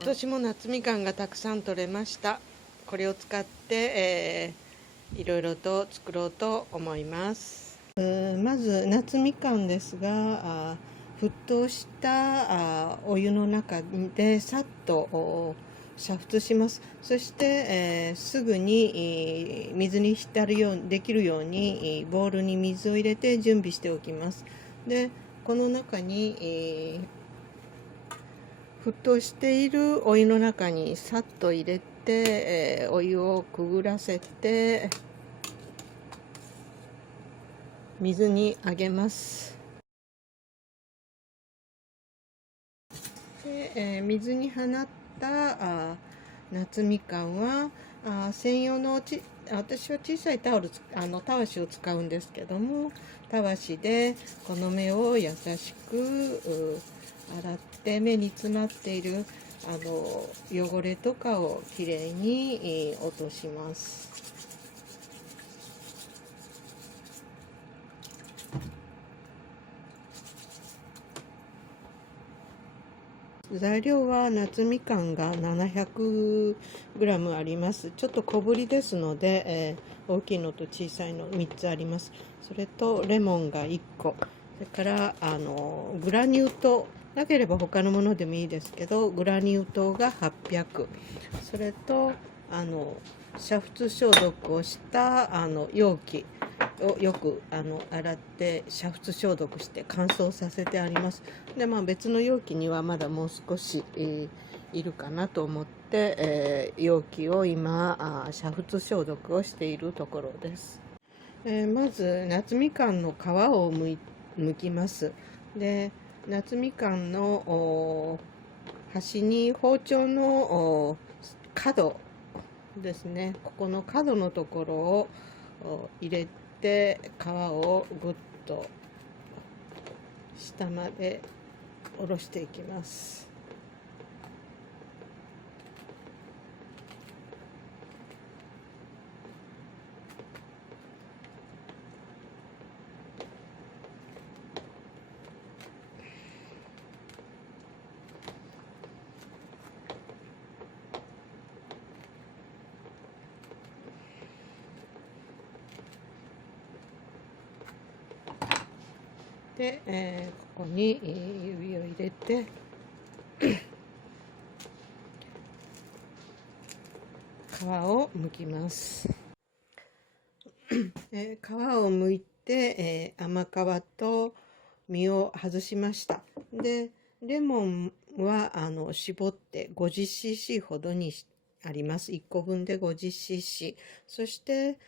今年も夏みかんがたくさん取れました。これを使って、いろいろと作ろうと思います。まず夏みかんですが、沸騰したお湯の中でさっと煮沸します。そして、すぐに水に浸るようにできるようにボウルに水を入れて準備しておきます。でこの中に、沸騰しているお湯の中にさっと入れて、お湯をくぐらせて水にあげます。で、水に放った夏みかんは専用の私は小さいたわしを使うんですけども、たわしでこの芽を優しく洗って目に詰まっている汚れとかをきれいに落とします。材料は夏みかんが 700g あります。ちょっと小ぶりですので、大きいのと小さいの3つあります。それとレモンが1個、それからグラニュー糖、なければ他のものでもいいですけど、グラニュー糖が800、それと煮沸消毒をした容器をよく洗って煮沸消毒して乾燥させてあります。で、別の容器にはまだもう少し、いるかなと思って、容器を今煮沸消毒をしているところです。まず夏みかんの皮を剥きます。で夏みかんの端に包丁の角ですね、ここの角のところを入れて皮をぐっと下まで下ろしていきます。で、ここに指を入れて皮を剥きます。皮を剥いて、甘皮と実を外しました。でレモンは絞って 50cc ほどにあります。1個分で 50cc。そして、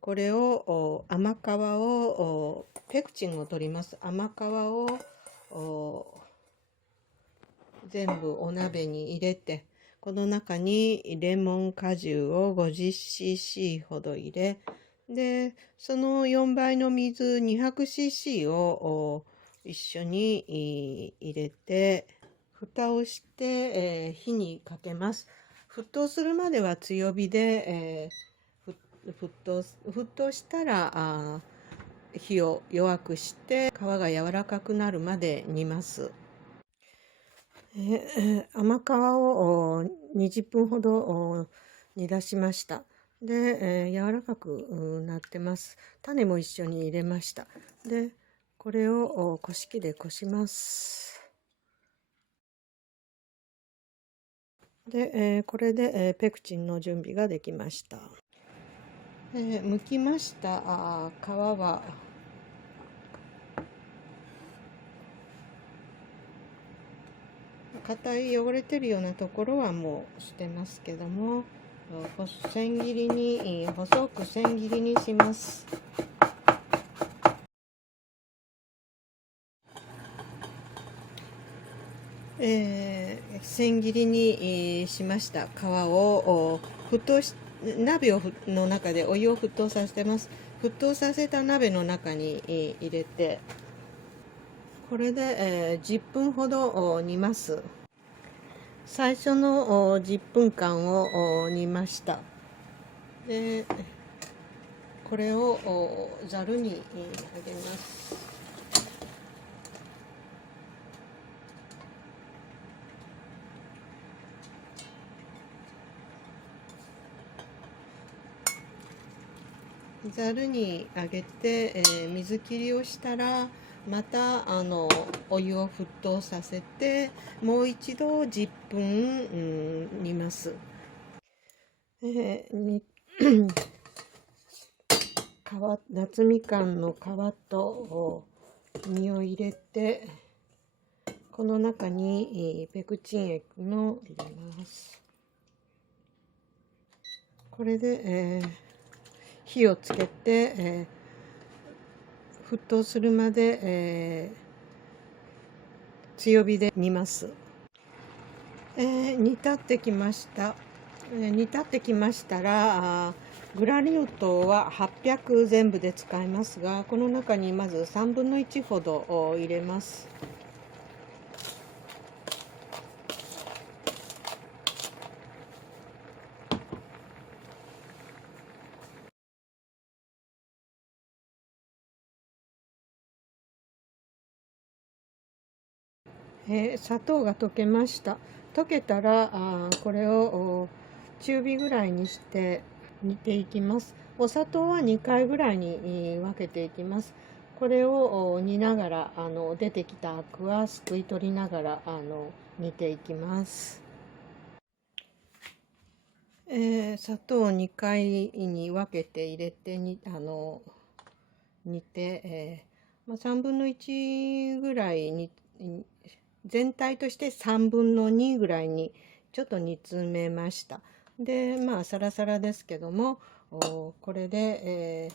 これを甘皮をペクチンを取ります。甘皮を全部お鍋に入れて、この中にレモン果汁を 50cc ほど入れ、でその4倍の水 200cc を一緒に入れて蓋をして、火にかけます。沸騰するまでは強火で、沸騰したら火を弱くして皮が柔らかくなるまで煮ます。甘皮を20分ほど煮出しました。で、柔らかくなってます。種も一緒に入れました。でこれをこし器でこします。で、これでペクチンの準備ができました。剥きました皮は硬い汚れてるようなところはもう捨てますけども、細く千切りにします。千切りにしました皮を鍋の中でお湯を沸騰させてます。沸騰させた鍋の中に入れて、これで10分ほど煮ます。最初の10分間を煮ました。でこれをざるにあげます。ざるにあげて、水切りをしたらまたお湯を沸騰させてもう一度10分、煮ます。夏みかんの皮と実を入れて、この中にペクチン液の入れます。これで、火をつけて、沸騰するまで、強火で煮ます。煮立ってきました。煮立ってきましたら、グラニュー糖は800全部で使いますが、この中にまず1/3分の1ほど入れます。砂糖が溶けました。溶けたらこれを中火ぐらいにして煮ていきます。お砂糖は2回ぐらいに分けていきます。これを煮ながら出てきたアクはすくい取りながら煮ていきます。砂糖を2回に分けて入れて煮て、3分の1ぐらいに全体として3分の2ぐらいにちょっと煮詰めました。でサラサラですけどもこれで、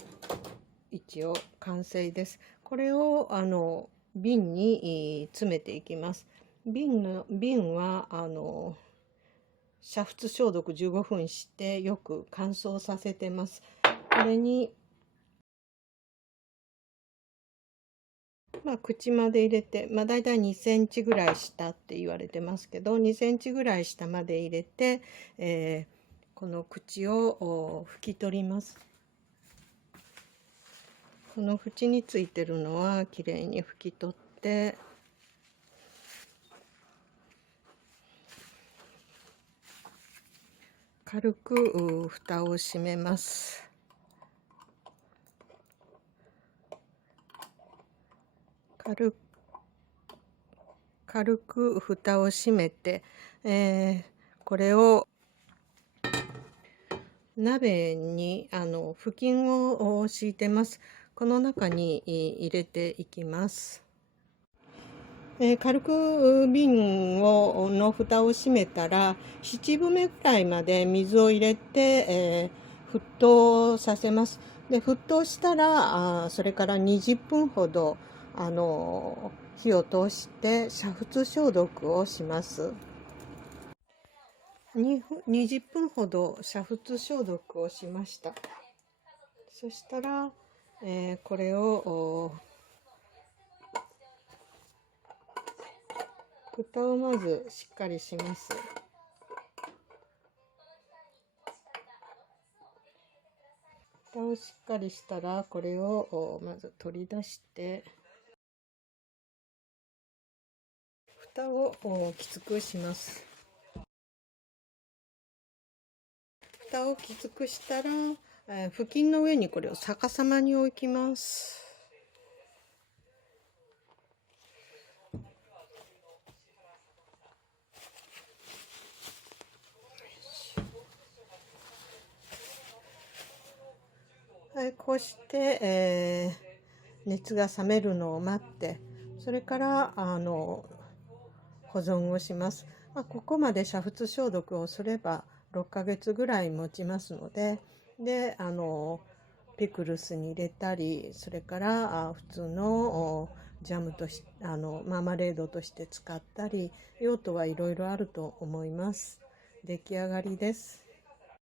一応完成です。これを瓶に詰めていきます。瓶は煮沸消毒15分してよく乾燥させてます。これに口まで入れて、だいたい2センチぐらい下って言われてますけど、2センチぐらい下まで入れて、この口を拭き取ります。この縁についてるのはきれいに拭き取って、軽く蓋を閉めます。軽く蓋を閉めて、これを鍋に布巾を敷いてます。この中に入れていきます。軽く瓶の蓋を閉めたら7分目くらいまで水を入れて、沸騰させます。で沸騰したらそれから20分ほど火を通して煮沸消毒をします。20分ほど煮沸消毒をしました。そしたら、これを蓋をまずしっかりします。蓋をしっかりしたらこれをまず取り出して蓋をきつくします。蓋をきつくしたら布巾の上にこれを逆さまに置きます。こうして、熱が冷めるのを待って、それから保存をします。ここまで煮沸消毒をすれば6ヶ月ぐらい持ちますので、ピクルスに入れたり、それから普通のジャムとしマーマレードとして使ったり、用途はいろいろあると思います。出来上がりです。